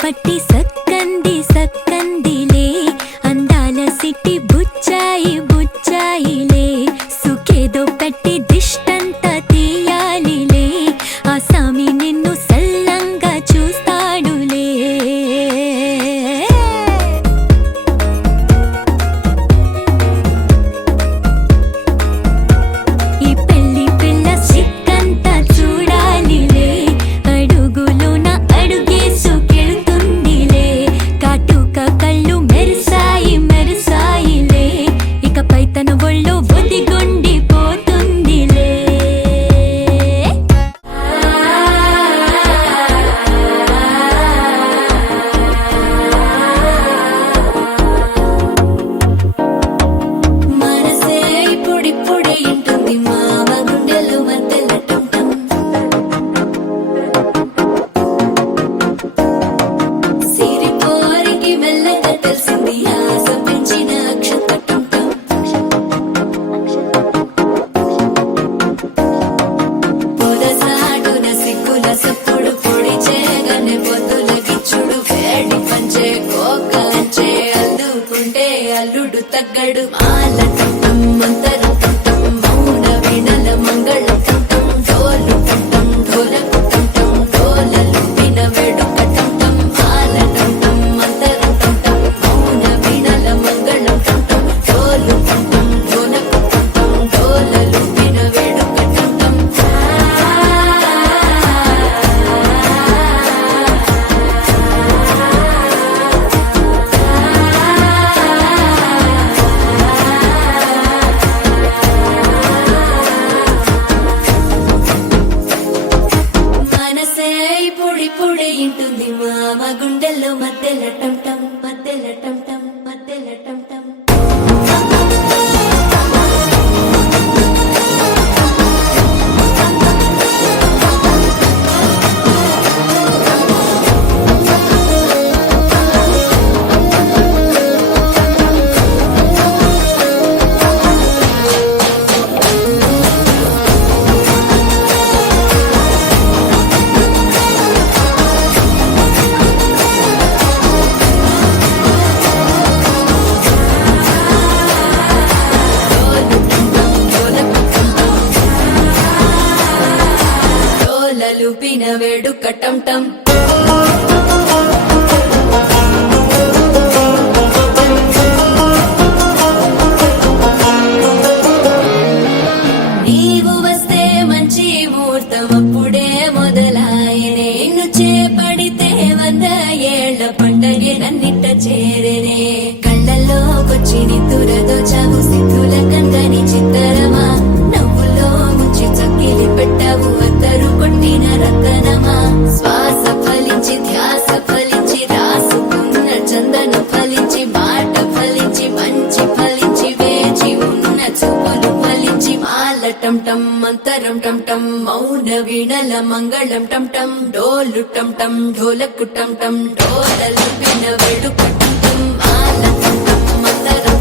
పట్టి సక్కంది సక్కందిలే అందాల సిట్టి బుచ్చాయి బుచ్చాయిలే సుఖేదో పెట్టి దిష్టంతా తీయాలిలే ఆ సామి నిన్ను సల్లంగా చూస్తాడులే ఈ పెళ్లి పిల్ల సిక్కంతా చూడాలిలే అడుగులోన అడుగేసుకెళ్తుందిలే కాటుక కళ్ళు మెరిసాయి మెరిసాయిలే ఇకపై తన ఒళ్ళో ఒదిగొండిపోతుందిలే మనసే ఇప్పుడిప్పుడే ఇంటుంది మామ గుండెలు మధ్యల టంటం సిరిపోరికి మెల్లగా తెలిసింది ఆశ పెంచిన అక్షత టంటం పొదసాటున సిగ్గుల సప్పుడు పొడి చేయగానే పొద్దుల గిచ్చుడు వేడి పంచే కోకలంచే అల్లుకుంటే అల్లుడు తగ్గడు మాల టంటం మంతరం టంటం మౌన వీణల మంగళం టంటం డోలు టంటం ఢోలకు టంటం డోలలు విన వేడుక టంటం మాల టంటం మంతరం టంటం మౌన వీణల మంగళం టంటం డోలు టంటం ఢోలకు టంటం డోలలు విన వేడుక టంటం మనసే ఇప్పుడిప్పుడే ఇంటుంది మామ గుండెల్లో మధ్యల టంటం మధ్యల టంటం మధ్యల టంటం డోలలు పిన వేడుక టంటం నీవు వస్తే మంచి ముహూర్తం అప్పుడే మొదలాయనే నిన్ను చేపడితే 100 ఏళ్ల పండగే నన్నిట్ట చేరేనే కళ్ళల్లోకొచ్చి నిద్దురదోచావు సిద్ధుల కందని చిత్తరమా నవ్వులో ముంచి చక్కిలి పెట్టావు అద్దరు కొట్టిన రతనమా శ్వాస ఫలించి ధ్యాస ఫలించి రాసుకున్న చందన ఫలించి మాట ఫలించి మంచి ఫలించి వేచి ఉన్న చూపులు ఫలించి మాల టంటం మంతరం టంటం మౌన వీణల మంగళం టంటం డోలు టంటం ఢోలకు టంటం డోలలు విన వేడుక టంటం మాల టంటం మంతరం